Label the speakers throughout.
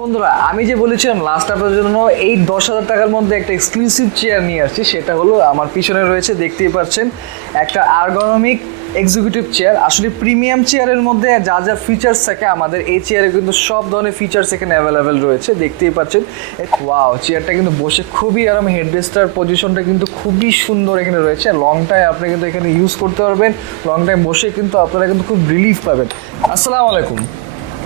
Speaker 1: বন্ধুরা, আমি যে বলেছিলাম লাস্ট আপনার জন্য এই দশ হাজার টাকার মধ্যে একটা এক্সক্লুসিভ চেয়ার নিয়ে আসছি, সেটা হলো আমার পিছনে রয়েছে, দেখতেই পাচ্ছেন, একটা আর্গনমিক এক্সিকিউটিভ চেয়ার আসলে প্রিমিয়াম চেয়ারের মধ্যে যা যা ফিচার্স থাকে, আমাদের এই চেয়ারে কিন্তু সব ধরনের ফিচার্স এখানে অ্যাভেলেবেল রয়েছে, দেখতেই পাচ্ছেন। ওয়াও চেয়ারটা কিন্তু বসে খুবই আরাম হেডরেস্টার পজিশনটা কিন্তু খুবই সুন্দর এখানে রয়েছে। লং টাইম আপনি কিন্তু এখানে ইউজ করতে পারবেন লং টাইম বসে কিন্তু আপনারা কিন্তু খুব রিলিফ পাবেন। আসসালামু আলাইকুম।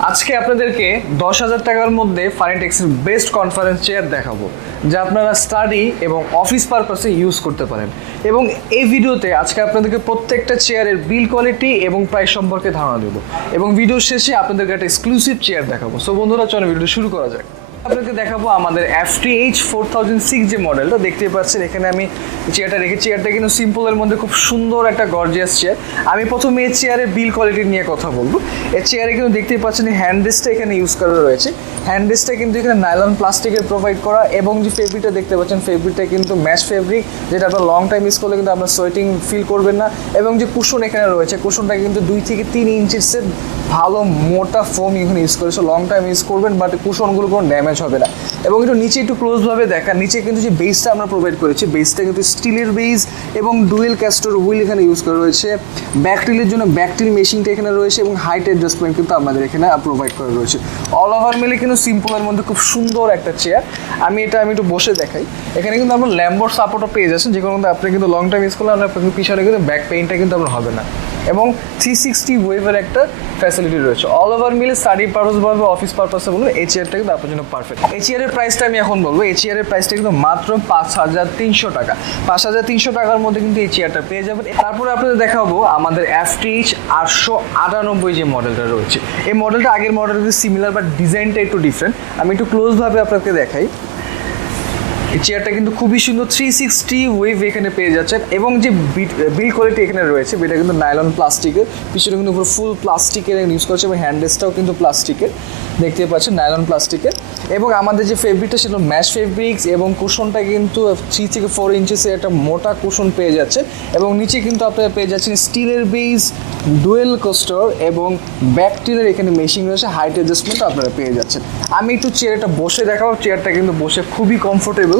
Speaker 1: আজকে আপনাদেরকে দশ হাজার টাকার মধ্যে ফাইনটেক্সের বেস্ট কনফারেন্স চেয়ার দেখাবো, যা আপনারা স্টাডি এবং অফিস পারপাসে ইউজ করতে পারেন। এবং এই ভিডিওতে আজকে আপনাদেরকে প্রত্যেকটা চেয়ারের বিল কোয়ালিটি এবং প্রাইস সম্পর্কে ধারণা দেবো। এবং ভিডিও শেষে আপনাদেরকে একটা এক্সক্লুসিভ চেয়ার দেখাবো। সো বন্ধুরা চলো ভিডিও শুরু করা যাক। আপনাকে দেখাবো আমাদের F T H four thousand six যে মডেলটা দেখতে পাচ্ছেন এখানে আমি চেয়ারটা রেখে চেয়ারটা কিন্তু সিম্পলের মধ্যে খুব সুন্দর একটা গর্জিয়াস চেয়ার আমি প্রথমে এই চেয়ারের বিল কোয়ালিটি নিয়ে কথা বলব। এই চেয়ারে কিন্তু দেখতেই পাচ্ছেন হ্যান্ড রেস্টটা এখানে ইউজ করা রয়েছে। হ্যান্ড রেস্টটা কিন্তু এখানে নাইলন প্লাস্টিকের প্রোভাইড করা এবং যে ফেব্রিকটা দেখতে পাচ্ছেন ফেব্রিকটা কিন্তু ম্যাচ ফেব্রিক যেটা আপনার লং টাইম ইউজ করলে কিন্তু আপনার সোয়েটিং ফিল করবেন না। এবং যে কুশন এখানে রয়েছে কুশনটা কিন্তু দুই থেকে তিন ইঞ্চিসের ভালো মোটা ফোম এখানে ইউজ করেছে লং টাইম ইউজ করবেন বাট কুশনগুলো কোনো ড্যামেজ হবে না। এবং একটু নিচে একটু ক্লোজভাবে দেখা নিচে কিন্তু যে বেসটা আমরা প্রোভাইড করেছি বেসটা কিন্তু স্টিলের বেস এবং ডুয়েল ক্যাস্টর হুইল এখানে ইউজ করা রয়েছে। ব্যাকটিলের জন্য ব্যাকটিল মেশিনটা এখানে রয়েছে এবং হাইট অ্যাডজাস্টমেন্ট কিন্তু আমাদের এখানে প্রোভাইড করা রয়েছে। অল ওভার মিলে কিন্তু সিম্পলের মধ্যে খুব সুন্দর একটা চেয়ার আমি এটা, আমি একটু বসে দেখাই। এখানে কিন্তু আপনার ল্যাম্বোর সাপোর্টও পেয়ে যাচ্ছেন। যেগুলো কিন্তু আপনি কিন্তু লং টাইম ইউজ করলে আপনার পিছনে কিন্তু ব্যাক পেইনটা কিন্তু আপনার হবে না। এবং থ্রি সিক্সটি ওয়েভের একটা ফ্যাসিলিটি রয়েছে। অল ওভার মিলে স্টাডি পারপাস বলব অফিস পারপাসে বলব, এই চেয়ারটা কিন্তু আপনার জন্য পারফেক্ট এই চেয়ারের প্রাইসটা আমি এখন বলব। এই চেয়ারের প্রাইসটা কিন্তু মাত্র পাঁচ হাজার তিনশো টাকা। পাঁচ হাজার তিনশো টাকার মধ্যে কিন্তু এই চেয়ারটা পেয়ে যাবেন। তারপরে আপনাদের দেখাবো আমাদের এফটিএইচ আটশো আটানব্বই যে মডেলটা রয়েছে। এই মডেলটা আগের মডেলের সিমিলার বাট ডিজাইনটা একটু ডিফারেন্ট আমি একটু ক্লোজভাবে আপনাকে দেখাই। এই চেয়ারটা কিন্তু খুবই সুন্দর থ্রি সিক্সটি ওয়েভ এখানে পেয়ে যাচ্ছেন এবং যে বিল কোয়ালিটি এখানে রয়েছে এটা কিন্তু নাইলন প্লাস্টিকের পিছনে কিন্তু পুরো ফুল প্লাস্টিকের ইউজ করছে এবং হ্যান্ডেলসটাও কিন্তু প্লাস্টিকের দেখতে পাচ্ছেন নাইলন প্লাস্টিকের এবং আমাদের যে ফেব্রিকটা সেটা ম্যাশ ফেব্রিক্স এবং কুশনটা কিন্তু থ্রি থেকে ফোর ইঞ্চেসের একটা মোটা কুশন পেয়ে যাচ্ছে এবং নিচে কিন্তু আপনারা পেয়ে যাচ্ছেন স্টিলের বেস ডুয়েল কোস্টার এবং ব্যাকটিলের এখানে মেশিন রয়েছে হাইট অ্যাডজাস্টমেন্ট আপনারা পেয়ে যাচ্ছেন। আমি একটু চেয়ারটা বসে দেখাবো চেয়ারটা কিন্তু বসে খুবই কমফোর্টেবল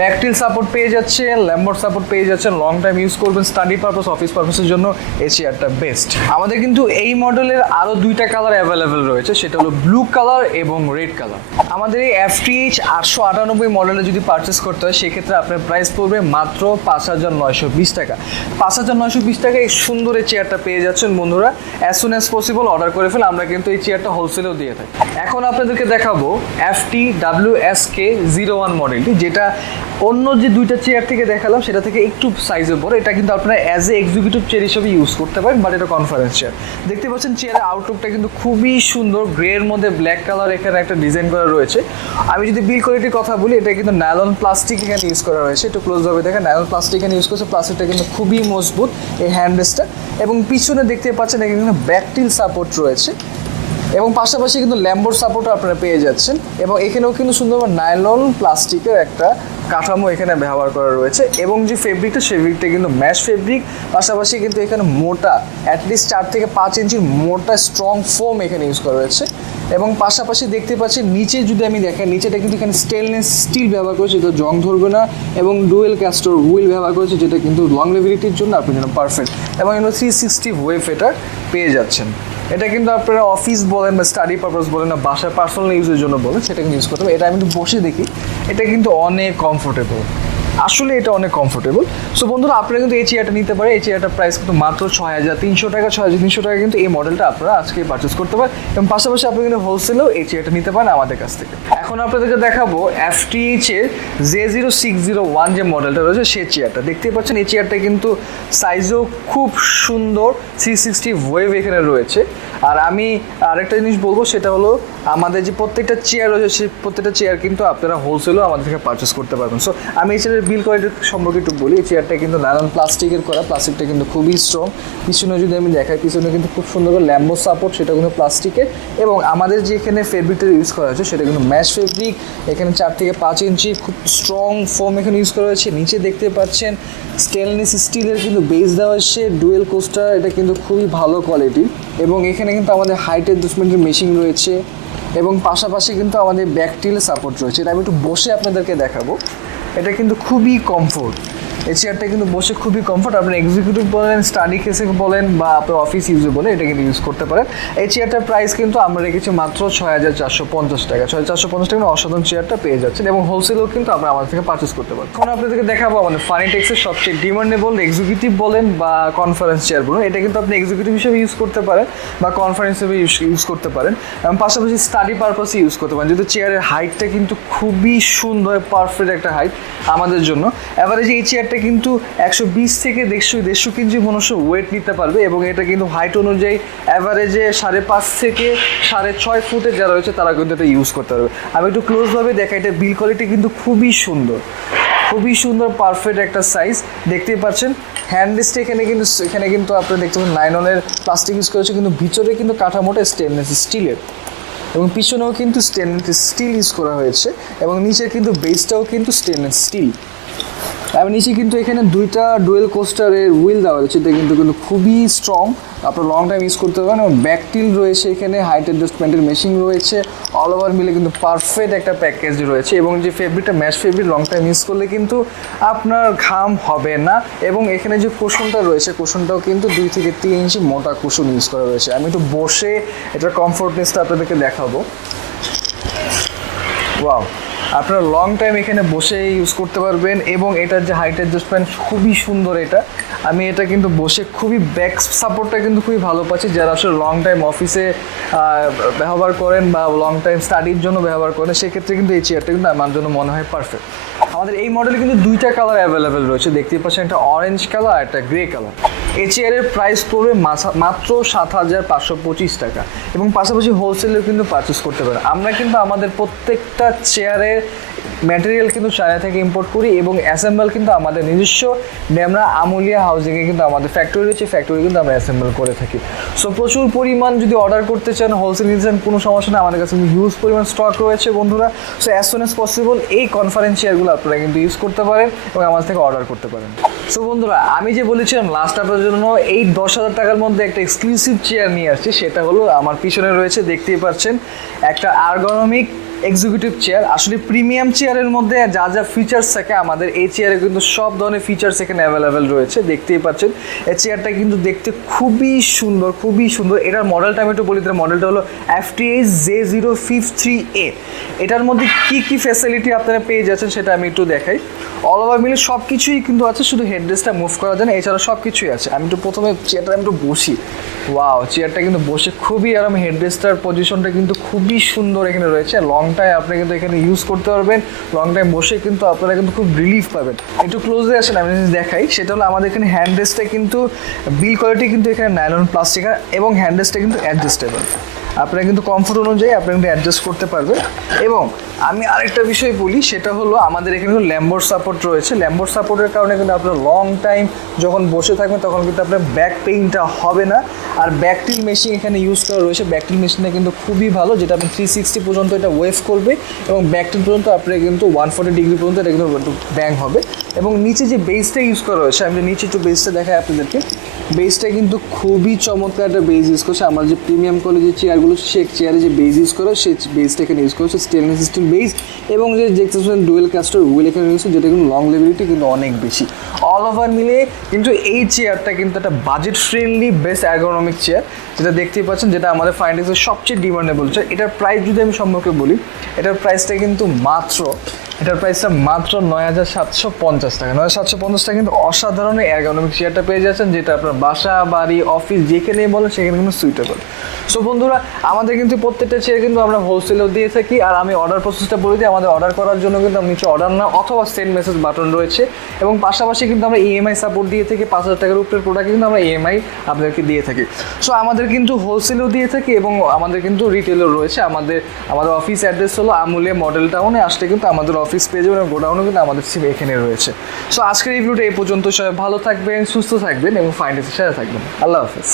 Speaker 1: ব্যাকটিল সাপোর্ট পেয়ে যাচ্ছে ল্যাম্বর সাপোর্ট পেয়ে যাচ্ছেন লং টাইম ইউজ করবেন স্টাডি পারপাস অফিস পারপাসের জন্য এই চেয়ারটা বেস্ট আমাদের কিন্তু এই মডেলের আরও দুইটা কালার অ্যাভেলেবেল রয়েছে, সেটা হলো ব্লু কালার এবং রেড কালার আমাদের এই এফটিএইচ আটশো আটানব্বই মডেলে যদি পারচেস করতে হয়, সেক্ষেত্রে আপনার প্রাইস পড়বে মাত্র পাঁচ হাজার নয়শো বিশ টাকা। পাঁচ হাজার নয়শো বিশ টাকা এই সুন্দর এই চেয়ারটা পেয়ে যাচ্ছেন বন্ধুরা। As soon as possible order করে ফেলে, আমরা কিন্তু এই চেয়ারটা হোলসেলেও দিয়ে থাকি। এখন আপনাদেরকে দেখাবো FT W S K zero one মডেলটি যেটা অন্য যে দুইটা চেয়ার থেকে দেখালাম, সেটা থেকে একটু সাইজের বড়। এটা কিন্তু আপনারা অ্যাজ এ এক্সিকিউটিভ চেয়ার হিসেবে ইউজ করতে পারেন বাট এটা কনফারেন্স চেয়ার দেখতে পাচ্ছেন চেয়ারের আউটলুকটা কিন্তু খুবই সুন্দর গ্রের মধ্যে ব্ল্যাক কালার এখানে একটা ডিজাইন করা রয়েছে। আমি যদি বিল কোয়ালিটির কথা বলি, এটা কিন্তু নাইলন প্লাস্টিক এখানে ইউজ করা রয়েছে। একটু ক্লোজভাবে দেখেন নাইলন প্লাস্টিক এখানে ইউজ করছে প্লাস্টিকটা কিন্তু খুবই মজবুত এই হ্যান্ডেসটা এবং পিছনে দেখতে পাচ্ছেন, এখানে ব্যাকটিল সাপোর্ট রয়েছে। এবং পাশাপাশি কিন্তু ল্যাম্বোর সাপোর্টও আপনারা পেয়ে যাচ্ছেন। এবং এখানেও কিন্তু সুন্দর নাইলন প্লাস্টিকের একটা কাঠামো এখানে ব্যবহার করা রয়েছে এবং যে ফেব্রিকটা ফেব্রিকটা কিন্তু ম্যাশ ফেব্রিক পাশাপাশি কিন্তু এখানে মোটা অ্যাটলিস্ট চার থেকে পাঁচ ইঞ্চির মোটা স্ট্রং ফোম এখানে ইউজ করা রয়েছে। এবং পাশাপাশি দেখতে পাচ্ছি নিচে যদি আমি দেখাই নিচেটা কিন্তু এখানে স্টেনলেস স্টিল ব্যবহার করেছে, যেটা জং ধরবে না, এবং ডুয়েল ক্যাস্টর হুইল ব্যবহার করেছে, যেটা কিন্তু লং লেভিলিটির জন্য আপনার জন্য পারফেক্ট এবং এগুলো থ্রি সিক্সটি ওয়েভ এটা পেয়ে যাচ্ছেন। এটা কিন্তু আপনারা অফিস বলেন বা স্টাডি পারপাস বলেন না বাসার পার্সোনাল ইউজের জন্য বলেন, সেটা কিন্তু ইউজ করতে হবে। এটা আমি একটু বসে দেখি। এটা কিন্তু অনেক কমফোর্টেবল আসলে এটা অনেক কমফোর্টেবল সো বন্ধুরা, আপনারা কিন্তু এই চেয়ারটা নিতে পারে এই চেয়ারটার প্রাইস কিন্তু মাত্র ছয় হাজার তিনশো টাকা ছয় হাজার তিনশো টাকা কিন্তু এই মডেলটা আপনারা আজকে পারচেস করতে পারেন। এবং পাশাপাশি আপনি কিন্তু হোলসেলেও এই চেয়ারটা নিতে পারেন আমাদের কাছ থেকে। এখন আপনাদেরকে দেখাবো এফটিএইচ এর J zero six zero one যে মডেলটা রয়েছে সেই চেয়ারটা দেখতেই পাচ্ছেন, এই চেয়ারটা কিন্তু সাইজও খুব সুন্দর। থ্রি সিক্সটি ওয়েভ এখানে রয়েছে। আর আমি আরেকটা জিনিস বলব, সেটা হলো আমাদের যে প্রত্যেকটা চেয়ার রয়েছে, সেই প্রত্যেকটা চেয়ার কিন্তু আপনারা হোলসেলও আমাদের থেকে পারচেস করতে পারবেন। সো আমি এই চেয়ারের বিল কোয়ালিটি সম্পর্কে একটু বলি, এই চেয়ারটা কিন্তু নানান প্লাস্টিকের করা প্লাস্টিকটা কিন্তু খুবই স্ট্রং পিছনে যদি আমি দেখাই, পিছনে কিন্তু খুব সুন্দর করে ল্যাম্বো সাপোর্ট সেটা কিন্তু প্লাস্টিকের এবং আমাদের যে এখানে ফেব্রিকটা ইউজ করা হয়েছে, সেটা কিন্তু ম্যাশ ফেব্রিক এখানে চার থেকে পাঁচ ইঞ্চি, খুব স্ট্রং ফোম এখানে ইউজ করা হয়েছে। নিচে দেখতে পাচ্ছেন স্টেনলেস স্টিলের কিন্তু বেস দেওয়া হচ্ছে ডুয়েল কোস্টার এটা কিন্তু খুবই ভালো কোয়ালিটি এবং এখানে কিন্তু আমাদের হাইট অ্যাডজাস্টমেন্টের মেশিন রয়েছে এবং পাশাপাশি কিন্তু আমাদের ব্যাকটিল সাপোর্ট রয়েছে। এটা আমি একটু বসে আপনাদেরকে দেখাবো। এটা কিন্তু খুবই কমফোর্ট এই চেয়ারটা কিন্তু বসে খুবই কমফোর্ট আপনি এক্সিকিউটিভ বলেন স্টাডি কেসে বলেন বা আপনার অফিস ইউজে বলে এটা কিন্তু ইউজ করতে পারেন। এই চেয়ারটার প্রাইস কিন্তু আমরা রেখেছি মাত্র ছয় হাজার চারশো পঞ্চাশ টাকা। ছয় চারশো পঞ্চাশ টাকা অসাধারণ চেয়ারটা পেয়ে যাচ্ছেন এবং হোলসেলেও কিন্তু আপনারা আমাদের থেকে পারচেস করতে পারেন এখন আপনাদেরকে দেখাবো আমাদের ফানিটেক্সের সবচেয়ে ডিমান্ডেবল এক্সিকিউটিভ বলেন বা কনফারেন্স চেয়ার বলুন। এটা কিন্তু আপনি এক্সিকিউটিভ হিসেবে ইউজ করতে পারেন বা কনফারেন্স হিসেবে ইউজ করতে পারেন। এবং পাশাপাশি স্টাডি পারপাসে ইউজ করতে পারেন। যেহেতু চেয়ারের হাইটটা কিন্তু খুবই সুন্দর পারফেক্ট একটা হাইট আমাদের জন্য। অ্যাভারেজ এই চেয়ারটা কিন্তু একশো বিশ থেকে দেড়শো দেড়শো কেজি মনুষ্য ওয়েট নিতে পারবে এবং এটা কিন্তু হাইট অনুযায়ী অ্যাভারেজে সাড়ে পাঁচ থেকে সাড়ে ছয় ফুটে যারা রয়েছে তারা কিন্তু এটা ইউজ করতে পারবে। আমি একটু ক্লোজভাবে দেখা এটা বিল কোয়ালিটি কিন্তু খুবই সুন্দর। খুবই সুন্দর পারফেক্ট একটা সাইজ দেখতেই পাচ্ছেন হ্যান্ডেসটা এখানে কিন্তু এখানে কিন্তু আপনারা দেখতে পাচ্ছেন নাইননের প্লাস্টিক ইউজ করেছে কিন্তু ভিতরে কিন্তু কাঠামোটা স্টেনলেস স্টিলের এবং পিছনেও কিন্তু স্টেনলেস স্টিল ইউজ করা হয়েছে এবং নিচের কিন্তু বেসটাও কিন্তু স্টেনলেস স্টিল এবং নিচে কিন্তু এখানে দুইটা ডুয়েল কোস্টারের হুইল দেওয়া রয়েছে এটা কিন্তু কিন্তু খুবই স্ট্রং আপনার লং টাইম ইউজ করতে পারেন এবং ব্যাকটিল রয়েছে এখানে হাইট অ্যাডজাস্টমেন্টের মেশিন রয়েছে। অল ওভার মিলে কিন্তু পারফেক্ট একটা প্যাকেজ রয়েছে এবং যে ফেব্রিকটা mesh fabric long time use করলে কিন্তু আপনার ঘাম হবে না এবং এখানে যে কুশনটা রয়েছে, কুশনটাও কিন্তু দুই থেকে তিন ইঞ্চি মোটা কুশন ইউজ করা রয়েছে। আমি একটু বসে এটার কমফোর্টনেসটা আপনাদেরকে দেখাবো। ওয়াও আপনারা লং টাইম এখানে বসে ইউজ করতে পারবেন এবং এটার যে হাইট অ্যাডজাস্টমেন্ট খুবই সুন্দর এটা। আমি এটা কিন্তু বসে খুবই ব্যাক সাপোর্টটা কিন্তু খুবই ভালো পাচ্ছি। যারা আসলে লং টাইম অফিসে ব্যবহার করেন বা লং টাইম স্টাডির জন্য ব্যবহার করেন, সেক্ষেত্রে কিন্তু এই চেয়ারটা কিন্তু আমার জন্য মনে হয় পারফেক্ট আমাদের এই মডেলে কিন্তু দুইটা কালার অ্যাভেলেবেল রয়েছে। দেখতেই পাচ্ছেন একটা অরেঞ্জ কালার একটা গ্রে কালার এই চেয়ারের প্রাইস পড়বে মাত্র সাত হাজার পাঁচশো পঁচিশ টাকা। এবং পাশাপাশি হোলসেলেও কিন্তু পারচেস করতে পারেন। আমরা কিন্তু আমাদের প্রত্যেকটা চেয়ারের ম্যাটেরিয়াল কিন্তু চায়না থেকে ইম্পোর্ট করি এবং অ্যাসেম্বল কিন্তু আমাদের নিজস্ব ড্যামরা আমুলিয়া হাউজিংয়ে কিন্তু আমাদের ফ্যাক্টরি রয়েছে ফ্যাক্টরি কিন্তু আমরা অ্যাসেম্বল করে থাকি। সো প্রচুর পরিমাণ যদি অর্ডার করতে চান হোলসেল নিতে চান, কোনো সমস্যা নেই। আমাদের কাছে হিউজ পরিমাণ স্টক রয়েছে বন্ধুরা। So as soon as possible এই কনফারেন্স চেয়ারগুলো আপনারা কিন্তু ইউজ করতে পারেন এবং আমাদের থেকে অর্ডার করতে পারেন। সো বন্ধুরা, আমি যে বলেছিলাম লাস্ট আপনার জন্য এই দশ হাজার টাকার মধ্যে একটা এক্সক্লুসিভ চেয়ার নিয়ে আসছি। সেটা হলো আমার পিছনে রয়েছে, দেখতেই পাচ্ছেন, একটা আর্গনমিক এক্সিকিউটিভ চেয়ার আসলে প্রিমিয়াম চেয়ারের মধ্যে যা যা ফিচার্স থাকে আমাদের, এই চেয়ারে কিন্তু সব ধরনের ফিচার্স এখানে অ্যাভেলেবেল রয়েছে, দেখতেই পাচ্ছেন। এই চেয়ারটা কিন্তু দেখতে খুবই সুন্দর খুবই সুন্দর। এটার মডেলটা আমি একটু বলি তার মডেলটা হলো F FTH J zero fifty three A এটার মধ্যে কী কী ফ্যাসিলিটি আপনারা পেয়ে যাচ্ছেন সেটা আমি একটু দেখাই। অল ওভার মিলে সব কিছুই কিন্তু আছে, শুধু হেডরেসটা মুভ করা যায় না এছাড়া সব কিছুই আছে। আমি একটু প্রথমে চেয়ারটা আমি একটু বসি। ওয়াও চেয়ারটা কিন্তু বসে খুবই আরাম। হেডরেস্টার পজিশনটা কিন্তু খুবই সুন্দর এখানে রয়েছে লং টাইম আপনি কিন্তু এখানে ইউজ করতে পারবেন লং টাইম বসে কিন্তু আপনারা কিন্তু খুব রিলিফ পাবেন। একটু ক্লোজে আসেন, আমি দেখাই, সেটা হলো আমাদের এখানে হ্যান্ড রেস্টটা কিন্তু বিল কোয়ালিটি কিন্তু এখানে নাইলন প্লাস্টিক এবং হ্যান্ড রেস্টটা কিন্তু অ্যাডজাস্টেবল আপনারা কিন্তু কমফোর্ট অনুযায়ী আপনি কিন্তু অ্যাডজাস্ট করতে পারবেন। এবং আমি আরেকটা বিষয় বলি, সেটা হলো আমাদের এখানে কিন্তু ল্যাম্বোর সাপোর্ট রয়েছে। ল্যাম্বোর সাপোর্টের কারণে কিন্তু আপনার লং টাইম যখন বসে থাকবেন, তখন কিন্তু আপনার ব্যাক পেইনটা হবে না। আর ব্যাকটিল মেশিন এখানে ইউজ করা রয়েছে। ব্যাকটিল মেশিনটা কিন্তু খুবই ভালো, যেটা আপনি থ্রি সিক্সটি পর্যন্ত এটা ওয়েভ করবে এবং ব্যাকটিল পর্যন্ত আপনার কিন্তু ওয়ান ফোর্টি ডিগ্রি পর্যন্ত এটা কিন্তু ব্যাং হবে। এবং নিচে যে বেসটা ইউজ করা রয়েছে, আমি নিচে একটু বেসটা দেখাই আপনাদেরকে বেসটা কিন্তু খুবই চমৎকার একটা বেস ইউজ করছে। আমার যে প্রিমিয়াম কোয়ালিটির চেয়ারগুলো সে চেয়ারে যে বেস ইউজ করে সেই বেসটা এখানে ইউজ করেছে। স্টেনলেস স্টিল বেস এবং যে দেখতেছেন ডুয়েল কাস্টার হুইল এখানে রয়েছে যেটা কিন্তু লং লেবিলিটি কিন্তু অনেক বেশি। অল ওভার মিলে কিন্তু এই চেয়ারটা কিন্তু একটা budget friendly best ergonomic chair যেটা দেখতেই পাচ্ছেন, যেটা আমাদের ফাইন্ডেক্সের সবচেয়ে ডিমান্ডেবল চেয়ার এটার প্রাইস যদি আমি সম্পর্কে বলি, এটার প্রাইসটা কিন্তু মাত্র এটার প্রাইসটা মাত্র নয় হাজার সাতশো পঞ্চাশ টাকা। নয় সাতশো পঞ্চাশ টাকা কিন্তু অসাধারণ অ্যারগোনমিক চেয়ারটা পেয়ে যাচ্ছেন, যেটা আপনার বাসা, বাড়ি অফিস যেখানে বলেন, সেখানে কিন্তু সুইটেবল সো বন্ধুরা, আমাদের কিন্তু প্রত্যেকটা চেয়ার কিন্তু আমরা হোলসেলেও দিয়ে থাকি, আর আমি অর্ডার প্রসেসটা বলে দিই, আমাদের অর্ডার করার জন্য কিন্তু আমি নিচে অর্ডার না অথবা সেন্ড মেসেজ বাটন রয়েছে। এবং পাশাপাশি কিন্তু আমরা ইএমআই সাপোর্ট দিয়ে থাকি, পাঁচ হাজার টাকার উপরের প্রোডাক্ট কিন্তু আমরা ইএমআই আপনাদেরকে দিয়ে থাকি। সো আমাদের কিন্তু হোলসেলেও দিয়ে থাকি, এবং আমাদের কিন্তু রিটেলও রয়েছে। আমাদের আমাদের অফিস অ্যাড্রেস হলো আমুলিয়া মডেল টাউনে আসলে কিন্তু আমাদের অফিস পেয়ে যাবেন এবং গোডাউনও কিন্তু আমাদের সিম এখানে রয়েছে। সো আজকের এই ভিডিওটা এই পর্যন্ত সবাই ভালো থাকবেন, সুস্থ থাকবেন এবং ফাইন্যান্সের সাথে থাকবেন। আল্লাহ হাফেজ।